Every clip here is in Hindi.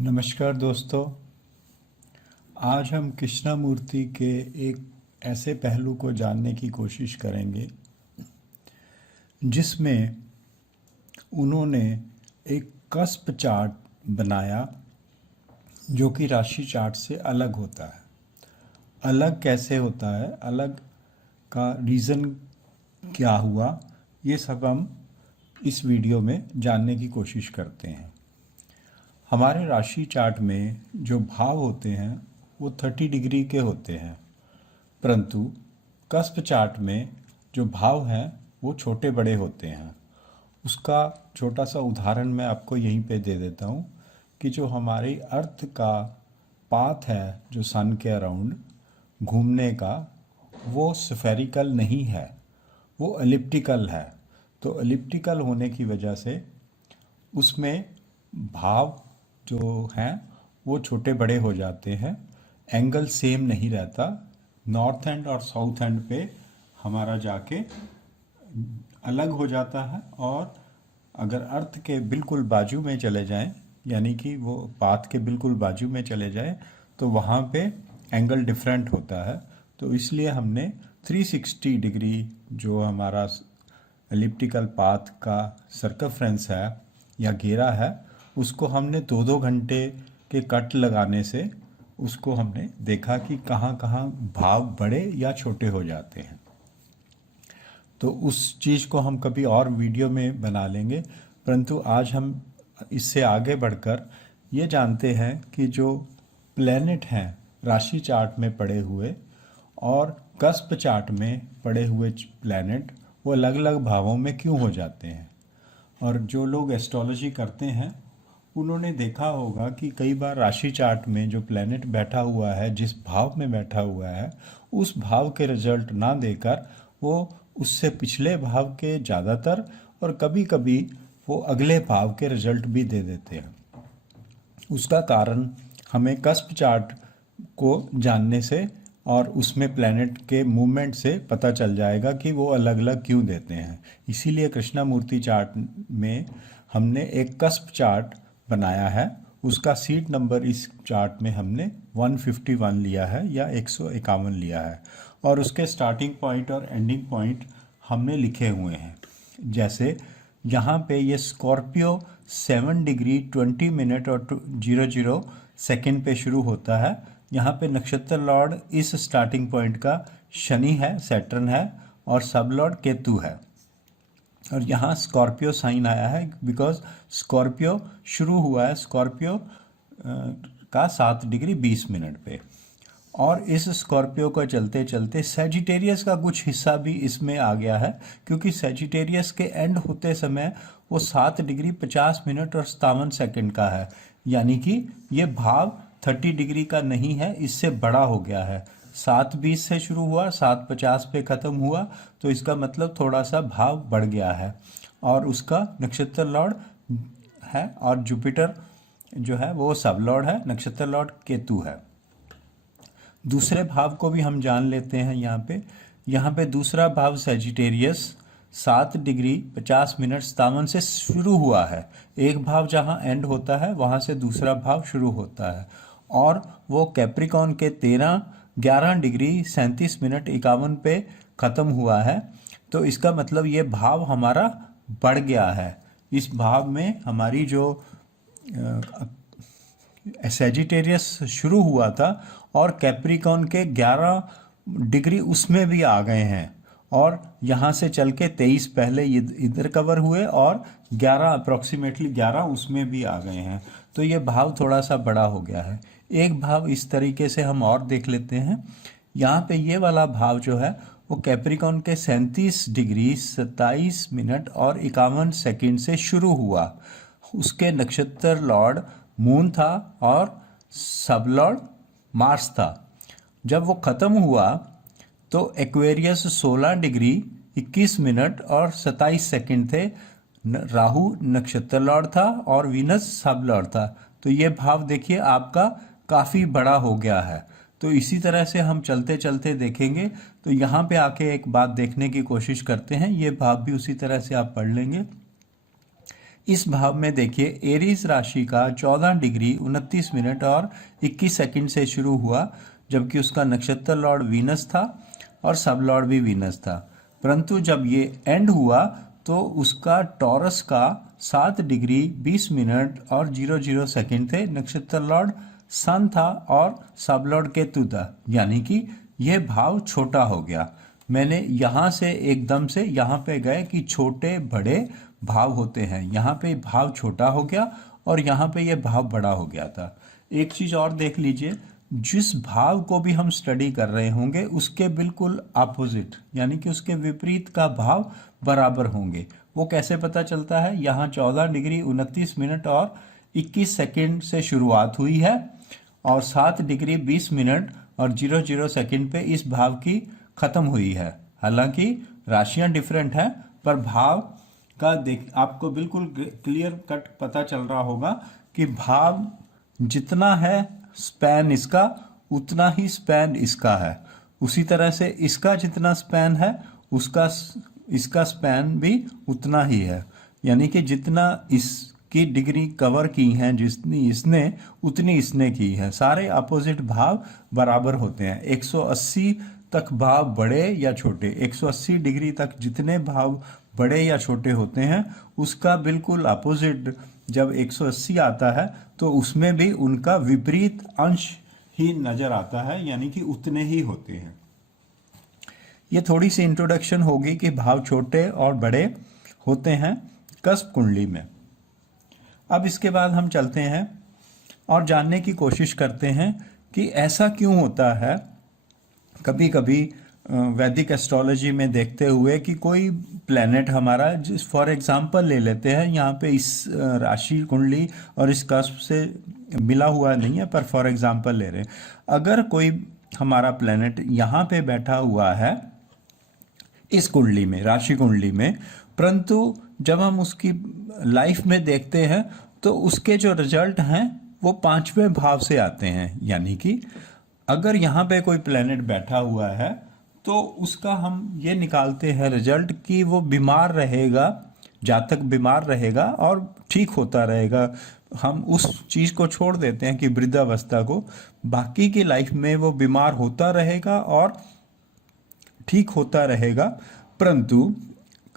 नमस्कार दोस्तों। आज हम कृष्णमूर्ति के एक ऐसे पहलू को जानने की कोशिश करेंगे जिसमें उन्होंने एक कस्प चार्ट बनाया जो कि राशि चार्ट से अलग होता है। अलग कैसे होता है, अलग का रीज़न क्या हुआ, ये सब हम इस वीडियो में जानने की कोशिश करते हैं। हमारे राशि चार्ट में जो भाव होते हैं वो 30 डिग्री के होते हैं, परंतु कस्प चार्ट में जो भाव हैं वो छोटे बड़े होते हैं। उसका छोटा सा उदाहरण मैं आपको यहीं पे दे देता हूँ कि जो हमारी अर्थ का पाथ है जो सन के अराउंड घूमने का, वो स्फेरिकल नहीं है, वो एलिप्टिकल है। तो एलिप्टिकल होने की वजह से उसमें भाव जो हैं वो छोटे बड़े हो जाते हैं, एंगल सेम नहीं रहता। नॉर्थ एंड और साउथ एंड पे हमारा जाके अलग हो जाता है, और अगर अर्थ के बिल्कुल बाजू में चले जाएं, यानी कि वो पाथ के बिल्कुल बाजू में चले जाएं, तो वहाँ पे एंगल डिफरेंट होता है। तो इसलिए हमने 360 डिग्री जो हमारा एलिप्टिकल पाथ का सर्कमफ्रेंस है या घेरा है, उसको हमने 2-2 घंटे के कट लगाने से उसको हमने देखा कि कहाँ कहाँ भाव बड़े या छोटे हो जाते हैं। तो उस चीज़ को हम कभी और वीडियो में बना लेंगे, परंतु आज हम इससे आगे बढ़कर ये जानते हैं कि जो प्लैनेट हैं राशि चार्ट में पड़े हुए और कस्प चार्ट में पड़े हुए प्लैनेट वो अलग अलग भावों में क्यों हो जाते हैं। और जो लोग एस्ट्रोलॉजी करते हैं उन्होंने देखा होगा कि कई बार राशि चार्ट में जो प्लैनेट बैठा हुआ है, जिस भाव में बैठा हुआ है, उस भाव के रिजल्ट ना देकर वो उससे पिछले भाव के ज़्यादातर और कभी कभी वो अगले भाव के रिजल्ट भी दे देते हैं। उसका कारण हमें कस्प चार्ट को जानने से और उसमें प्लैनेट के मूवमेंट से पता चल जाएगा कि वो अलग अलग क्यों देते हैं। इसीलिए कृष्णमूर्ति चार्ट में हमने एक कस्प चार्ट बनाया है। उसका सीट नंबर इस चार्ट में हमने 151 लिया है या 151 लिया है, और उसके स्टार्टिंग पॉइंट और एंडिंग पॉइंट हमने लिखे हुए हैं। जैसे यहाँ पे ये स्कॉर्पियो 7 डिग्री 20 मिनट और 00 सेकेंड पे शुरू होता है। यहाँ पे नक्षत्र लॉर्ड इस स्टार्टिंग पॉइंट का शनि है, सैटर्न है, और सब लॉर्ड केतु है। और यहाँ स्कॉर्पियो साइन आया है बिकॉज स्कॉर्पियो शुरू हुआ है स्कॉर्पियो का 7 डिग्री 20 मिनट पे। और इस स्कॉर्पियो को चलते चलते सैजिटेरियस का कुछ हिस्सा भी इसमें आ गया है, क्योंकि सैजिटेरियस के एंड होते समय वो 7 डिग्री 50 मिनट और 57 सेकेंड का है, यानी कि ये भाव 30 डिग्री का नहीं है, इससे बड़ा हो गया है। 7:20 से शुरू हुआ, 7:50 पे ख़त्म हुआ, तो इसका मतलब थोड़ा सा भाव बढ़ गया है। और उसका नक्षत्र लॉर्ड है, और जुपिटर जो है वो सब लॉर्ड है, नक्षत्र लॉर्ड केतु है। दूसरे भाव को भी हम जान लेते हैं। यहाँ पे दूसरा भाव सैजिटेरियस 7 डिग्री 50 मिनट 57 से शुरू हुआ है। एक भाव जहाँ एंड होता है वहाँ से दूसरा भाव शुरू होता है, और वो कैप्रिकॉन के 11 डिग्री 37 मिनट 51 पे ख़त्म हुआ है। तो इसका मतलब ये भाव हमारा बढ़ गया है। इस भाव में हमारी जो सैजिटेरियस शुरू हुआ था और कैप्रिकॉन के 11 डिग्री उसमें भी आ गए हैं, और यहाँ से चल के 23 पहले इधर कवर हुए और 11 अप्रॉक्सीमेटली 11 उसमें भी आ गए हैं। तो ये भाव थोड़ा सा बड़ा हो गया है। एक भाव इस तरीके से हम और देख लेते हैं। यहाँ पे ये वाला भाव जो है वो कैप्रिकॉन के 37 डिग्री 27 मिनट और 51 सेकेंड से शुरू हुआ। उसके नक्षत्र लॉर्ड मून था और सब लॉर्ड मार्स था। जब वो ख़त्म हुआ तो एक्वेरियस 16 डिग्री 21 मिनट और 27 सेकेंड थे। राहु नक्षत्र लॉर्ड था और वीनस सब लॉर्ड था। तो ये भाव देखिए आपका काफ़ी बड़ा हो गया है। तो इसी तरह से हम चलते चलते देखेंगे। तो यहाँ पे आके एक बात देखने की कोशिश करते हैं, ये भाव भी उसी तरह से आप पढ़ लेंगे। इस भाव में देखिए एरीज राशि का 14 डिग्री 29 मिनट और 21 सेकंड से शुरू हुआ, जबकि उसका नक्षत्र लॉर्ड वीनस था और सब लॉर्ड भी वीनस था। परंतु जब ये एंड हुआ तो उसका टॉरस का 7 डिग्री 20 मिनट और 00 सेकंड थे, नक्षत्र लॉर्ड सन था और सब लॉर्ड केतु था, यानी कि यह भाव छोटा हो गया। मैंने यहाँ से एकदम से यहाँ पे गए कि छोटे बड़े भाव होते हैं, यहाँ पे भाव छोटा हो गया और यहाँ पे ये भाव बड़ा हो गया था। एक चीज़ और देख लीजिए, जिस भाव को भी हम स्टडी कर रहे होंगे उसके बिल्कुल अपोजिट यानी कि उसके विपरीत का भाव बराबर होंगे। वो कैसे पता चलता है? यहाँ 14 डिग्री 29 मिनट और 21 सेकंड से शुरुआत हुई है और 7 डिग्री 20 मिनट और 00 सेकंड पे इस भाव की खत्म हुई है। हालांकि राशियां डिफरेंट हैं पर भाव का आपको बिल्कुल क्लियर कट पता चल रहा होगा कि भाव जितना है स्पैन इसका उतना ही स्पैन इसका है, उसी तरह से इसका जितना स्पैन है उसका इसका स्पैन भी उतना ही है, यानी कि जितना इसकी डिग्री कवर की हैं जितनी इसने उतनी इसने की है। सारे अपोजिट भाव बराबर होते हैं। 180 तक भाव बड़े या छोटे, 180 डिग्री तक जितने भाव बड़े या छोटे होते हैं उसका बिल्कुल अपोजिट जब 180 आता है तो उसमें भी उनका विपरीत अंश ही नजर आता है, यानी कि उतने ही होते हैं। ये थोड़ी सी इंट्रोडक्शन होगी कि भाव छोटे और बड़े होते हैं कस्प कुंडली में। अब इसके बाद हम चलते हैं और जानने की कोशिश करते हैं कि ऐसा क्यों होता है। कभी कभी वैदिक एस्ट्रोलॉजी में देखते हुए कि कोई प्लेनेट हमारा, जिस फॉर एग्जांपल ले लेते हैं, यहाँ पे इस राशि कुंडली और इस कस्प से मिला हुआ नहीं है पर फॉर एग्जांपल ले रहे हैं, अगर कोई हमारा प्लेनेट यहाँ पे बैठा हुआ है इस कुंडली में, राशि कुंडली में, परंतु जब हम उसकी लाइफ में देखते हैं तो उसके जो रिजल्ट हैं वो 5वें भाव से आते हैं। यानी कि अगर यहाँ पे कोई प्लेनेट बैठा हुआ है तो उसका हम ये निकालते हैं रिजल्ट कि वो बीमार रहेगा, जातक बीमार रहेगा और ठीक होता रहेगा। हम उस चीज़ को छोड़ देते हैं कि वृद्धावस्था को, बाकी की लाइफ में वो बीमार होता रहेगा और ठीक होता रहेगा। परंतु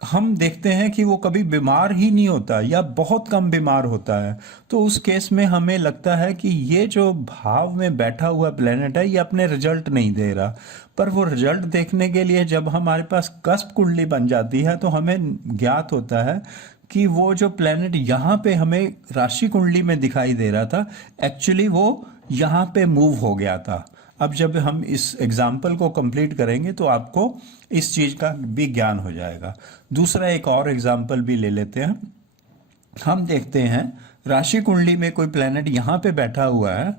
हम देखते हैं कि वो कभी बीमार ही नहीं होता या बहुत कम बीमार होता है, तो उस केस में हमें लगता है कि ये जो भाव में बैठा हुआ प्लेनेट है ये अपने रिजल्ट नहीं दे रहा। पर वो रिजल्ट देखने के लिए जब हमारे पास कस्प कुंडली बन जाती है तो हमें ज्ञात होता है कि वो जो प्लेनेट यहाँ पे हमें राशि कुंडली में दिखाई दे रहा था, एक्चुअली वो यहाँ पे मूव हो गया था। अब जब हम इस एग्जाम्पल को कंप्लीट करेंगे तो आपको इस चीज़ का भी ज्ञान हो जाएगा। दूसरा एक और एग्जाम्पल भी ले लेते हैं। हम देखते हैं राशि कुंडली में कोई प्लेनेट यहाँ पे बैठा हुआ है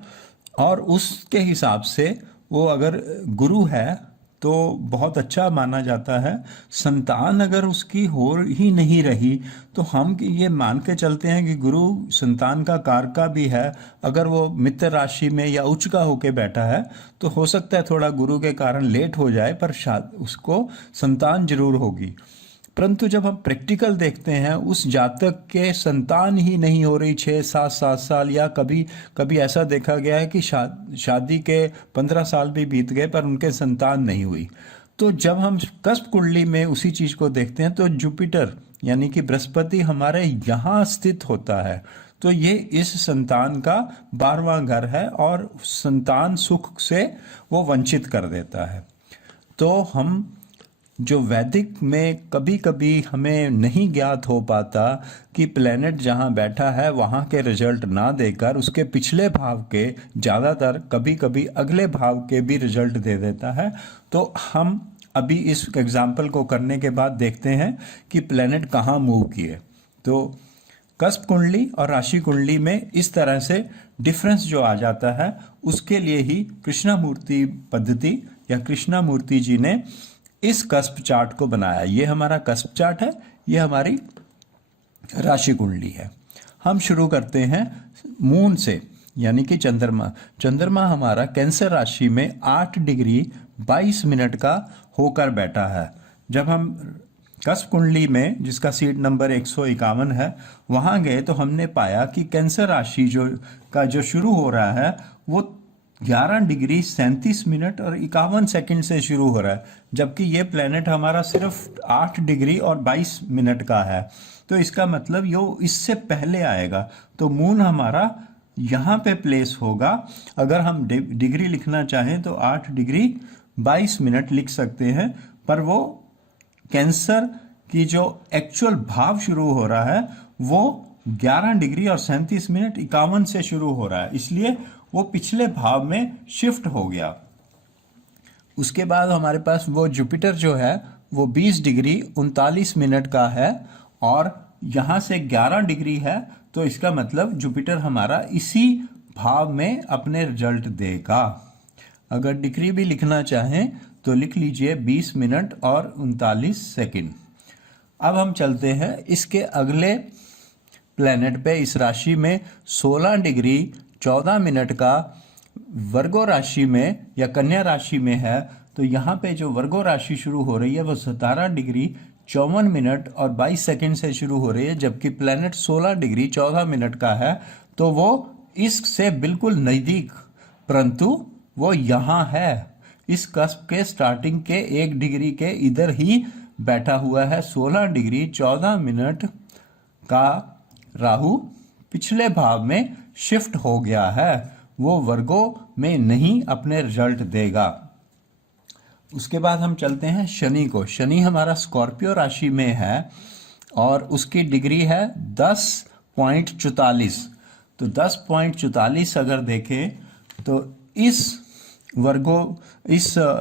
और उसके हिसाब से वो अगर गुरु है तो बहुत अच्छा माना जाता है। संतान अगर उसकी हो ही नहीं रही तो हम ये मान के चलते हैं कि गुरु संतान का कारका भी है। अगर वो मित्र राशि में या उच्च का होके बैठा है तो हो सकता है थोड़ा गुरु के कारण लेट हो जाए पर उसको संतान जरूर होगी। परंतु जब हम प्रैक्टिकल देखते हैं उस जातक के संतान ही नहीं हो रही 6-7 साल, या कभी कभी ऐसा देखा गया है कि शादी के 15 साल भी बीत गए पर उनके संतान नहीं हुई। तो जब हम कस्प कुंडली में उसी चीज़ को देखते हैं तो जुपिटर यानी कि बृहस्पति हमारे यहाँ स्थित होता है, तो ये इस संतान का 12वां घर है और संतान सुख से वो वंचित कर देता है। तो हम जो वैदिक में कभी कभी हमें नहीं ज्ञात हो पाता कि प्लेनेट जहाँ बैठा है वहाँ के रिजल्ट ना देकर उसके पिछले भाव के, ज़्यादातर कभी कभी अगले भाव के भी रिजल्ट दे देता है। तो हम अभी इस एग्जाम्पल को करने के बाद देखते हैं कि प्लेनेट कहाँ मूव किए। तो कस्प कुंडली और राशि कुंडली में इस तरह से डिफरेंस जो आ जाता है, उसके लिए ही कृष्णामूर्ति पद्धति या कृष्णामूर्ति जी ने इस कस्प चार्ट को बनाया। ये हमारा कस्प चार्ट है, ये हमारी राशि कुंडली है। हम शुरू करते हैं मून से, यानी कि चंद्रमा। चंद्रमा हमारा कैंसर राशि में 8 डिग्री 22 मिनट का होकर बैठा है। जब हम कस्प कुंडली में, जिसका सीट नंबर 151 है, वहाँ गए तो हमने पाया कि कैंसर राशि जो शुरू हो रहा है वो 11 डिग्री 37 मिनट और 51 सेकंड से शुरू हो रहा है, जबकि ये प्लेनेट हमारा सिर्फ 8 डिग्री और 22 मिनट का है। तो इसका मतलब ये इससे पहले आएगा। तो मून हमारा यहाँ पे प्लेस होगा। अगर हम डिग्री लिखना चाहें तो 8 डिग्री 22 मिनट लिख सकते हैं, पर वो कैंसर की जो एक्चुअल भाव शुरू हो रहा है वो 11 डिग्री और 37 मिनट 51 से शुरू हो रहा है, इसलिए वो पिछले भाव में शिफ्ट हो गया। उसके बाद हमारे पास वो जुपिटर जो है वो 20 डिग्री 39 मिनट का है और यहाँ से 11 डिग्री है, तो इसका मतलब जुपिटर हमारा इसी भाव में अपने रिजल्ट देगा। अगर डिग्री भी लिखना चाहें तो लिख लीजिए 20 मिनट और 39 सेकंड। अब हम चलते हैं इसके अगले प्लेनेट पे। इस राशि में 16 डिग्री 14 मिनट का वर्गो राशि में या कन्या राशि में है। तो यहाँ पे जो वर्गो राशि शुरू हो रही है वो 17 डिग्री 54 मिनट और 22 सेकंड से शुरू हो रही है, जबकि प्लेनेट 16 डिग्री 14 मिनट का है। तो वो इससे बिल्कुल नज़दीक, परंतु वो यहाँ है, इस कस्प के स्टार्टिंग के 1 डिग्री के इधर ही बैठा हुआ है। 16 डिग्री 14 मिनट का राहु पिछले भाव में शिफ्ट हो गया है, वो वर्गो में नहीं अपने रिजल्ट देगा। उसके बाद हम चलते हैं शनि को। शनि हमारा स्कॉर्पियो राशि में है और उसकी डिग्री है 10.44। तो 10.44 अगर देखें तो इस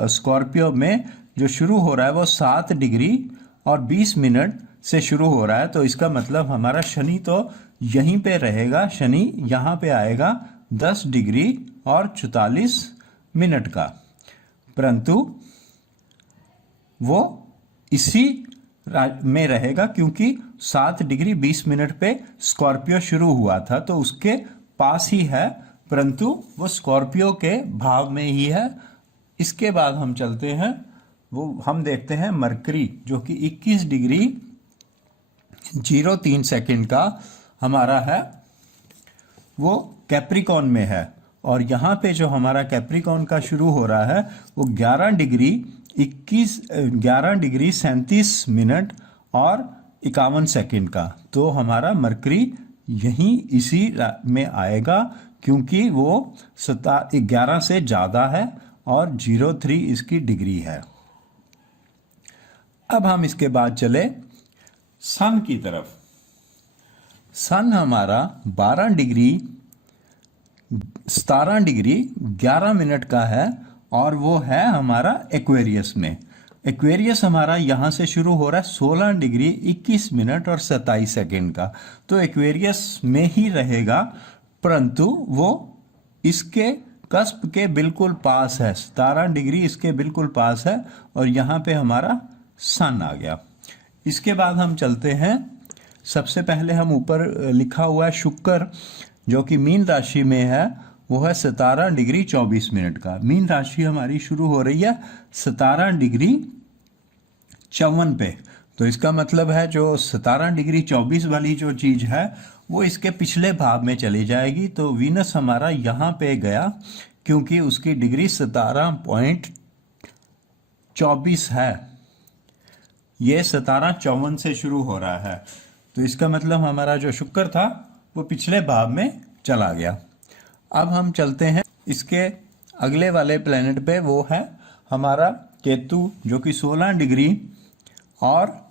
स्कॉर्पियो में जो शुरू हो रहा है वो 7 डिग्री और 20 मिनट से शुरू हो रहा है। तो इसका मतलब हमारा शनि तो यहीं पे रहेगा, शनि यहाँ पे आएगा 10 डिग्री और 44 मिनट का, परंतु वो इसी में रहेगा क्योंकि 7 डिग्री 20 मिनट पे स्कॉर्पियो शुरू हुआ था, तो उसके पास ही है, परंतु वो स्कॉर्पियो के भाव में ही है। इसके बाद हम चलते हैं, वो हम देखते हैं मरकरी, जो कि 21 डिग्री 03 सेकंड का हमारा है, वो कैप्रिकॉन में है। और यहाँ पे जो हमारा कैप्रिकॉन का शुरू हो रहा है वो 11 डिग्री 37 मिनट और 51 सेकंड का। तो हमारा मरकरी यहीं इसी में आएगा क्योंकि वो 11 से ज़्यादा है और 03 इसकी डिग्री है। अब हम इसके बाद चले सन की तरफ। सन हमारा 17 डिग्री 11 मिनट का है और वो है हमारा एक्वेरियस में। एक्वेरियस हमारा यहाँ से शुरू हो रहा है 16 डिग्री 21 मिनट और 27 सेकंड का। तो एक्वेरियस में ही रहेगा, परंतु वो इसके कस्प के बिल्कुल पास है, 17 डिग्री इसके बिल्कुल पास है और यहाँ पे हमारा सन आ गया। इसके बाद हम चलते हैं, सबसे पहले हम ऊपर लिखा हुआ है शुक्र, जो कि मीन राशि में है, वो है 17 डिग्री 24 मिनट का। मीन राशि हमारी शुरू हो रही है 17 डिग्री 54 पे। तो इसका मतलब है जो 17 डिग्री 24 वाली जो चीज़ है वो इसके पिछले भाव में चली जाएगी। तो वीनस हमारा यहाँ पे गया क्योंकि उसकी डिग्री 17.24 है, ये 17.54 से शुरू हो रहा है। तो इसका मतलब हमारा जो शुक्र था वो पिछले भाव में चला गया। अब हम चलते हैं इसके अगले वाले प्लेनेट पे, वो है हमारा केतु, जो कि 16 डिग्री और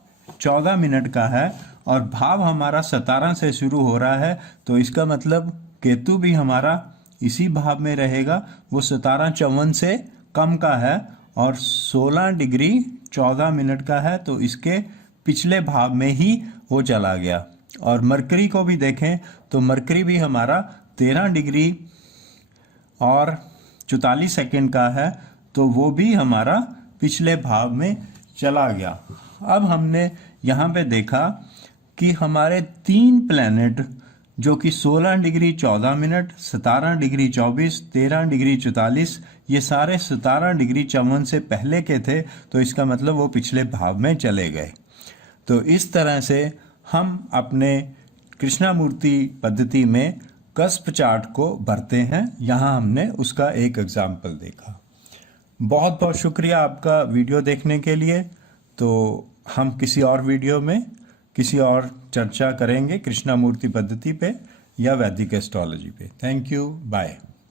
14 मिनट का है और भाव हमारा 17 से शुरू हो रहा है। तो इसका मतलब केतु भी हमारा इसी भाव में रहेगा, वो 17.54 से कम का है और 16 डिग्री 14 मिनट का है, तो इसके पिछले भाव में ही वो चला गया। और मरकरी को भी देखें तो मरकरी भी हमारा 13 डिग्री और 44 सेकंड का है, तो वो भी हमारा पिछले भाव में चला गया। अब हमने यहाँ पे देखा कि हमारे 3 प्लैनेट जो कि 16 डिग्री 14 मिनट, 17 डिग्री 24, 13 डिग्री 44, ये सारे 17 डिग्री 54 से पहले के थे, तो इसका मतलब वो पिछले भाव में चले गए। तो इस तरह से हम अपने कृष्णामूर्ति पद्धति में कस्प चार्ट को भरते हैं। यहाँ हमने उसका एक एग्जाम्पल देखा। बहुत बहुत शुक्रिया आपका वीडियो देखने के लिए। तो हम किसी और वीडियो में किसी और चर्चा करेंगे कृष्णामूर्ति पद्धति पे या वैदिक एस्ट्रोलॉजी पे। Thank you, bye.